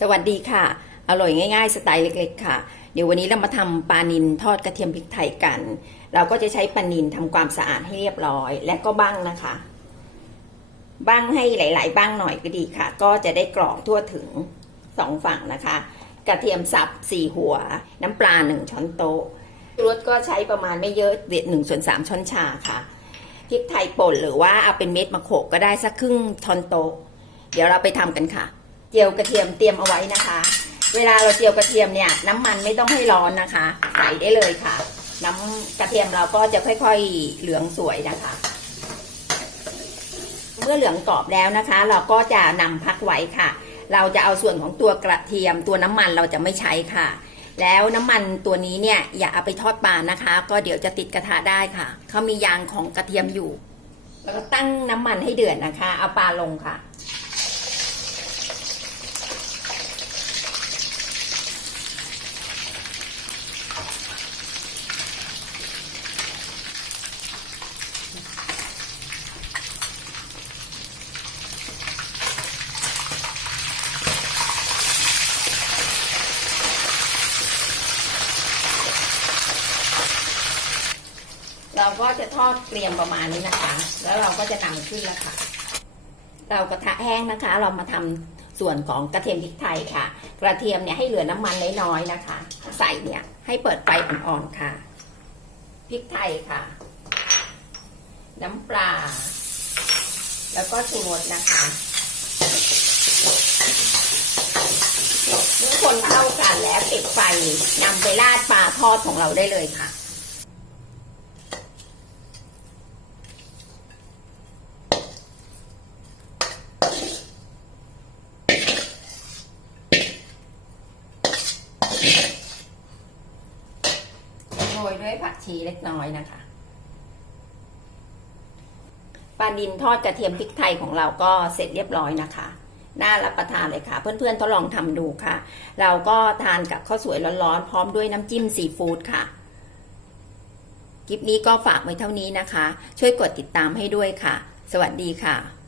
สวัสดีค่ะ อร่อยง่าย ๆ สไตล์เล็กๆ ค่ะ เดี๋ยววันนี้เรามาทำปลานินทอดกระเทียมพริกไทยกัน เราก็จะใช้ปลานินทำความสะอาดให้เรียบร้อย และก็บ้างนะคะ บ้างให้หลาย ๆ บ้างหน่อยก็ดีค่ะ ก็จะได้กรอบทั่วถึงสองฝั่งนะคะ กระเทียมสับสี่หัว น้ำปลาหนึ่งช้อนโต๊ะรสก็ใช้ประมาณไม่เยอะเด็ดหนึ่งส่วนสามช้อนชาค่ะพริกไทยป่นหรือว่าเอาเป็นเม็ดมาโขกก็ได้สักครึ่งช้อนโต๊ะเดี๋ยวเราไปทำกันค่ะ เจียวกระเทียมเตรียมเอาไว้นะคะ เวลาเราเจียวกระเทียมเนี่ย น้ำมันไม่ต้องให้ร้อนนะคะ ใส่ได้เลยค่ะ น้ำกระเทียมเราก็จะค่อยๆเหลืองสวยนะคะ เมื่อเหลืองกรอบแล้วนะคะ เราก็จะนำพักไว้ค่ะ เราจะเอาส่วนของตัวกระเทียมตัวน้ำมันเราจะไม่ใช้ค่ะ แล้วน้ำมันตัวนี้เนี่ยอย่าเอาไปทอดปลานะคะ ก็เดี๋ยวจะติดกระทะได้ค่ะเขามียางของกระเทียมอยู่ แล้วก็ตั้งน้ำมันให้เดือดนะคะ เอาปลาลงค่ะ เราก็จะทอดเกรียมประมาณนี้นะคะ แล้วเราก็จะนำขึ้นแล้วค่ะ เรากระทะแห้งนะคะ เรามาทำส่วนของกระเทียมพริกไทยค่ะ กระเทียมเนี่ยให้เหลือน้ำมันน้อยๆนะคะ ใส่เนี่ยให้เปิดไฟอ่อนๆค่ะ พริกไทยค่ะ น้ำปลา แล้วก็ชูรสนะคะเมื่อคนเข้ากันแล้วปิดไฟนำไปราดปลาทอดของเราได้เลยค่ะ โรยด้วยผักชีเล็กน้อยนะคะปลาดินทอดกระเทียมพริกไทยของเราก็เสร็จเรียบร้อยนะคะ น่ารับประทานเลยค่ะ เพื่อนๆทดลองทำดูค่ะ เราก็ทานกับข้าวสวยร้อนๆ พร้อมด้วยน้ำจิ้มซีฟู้ดค่ะคลิปนี้ก็ฝากไว้เท่านี้นะคะ ช่วยกดติดตามให้ด้วยค่ะ สวัสดีค่ะ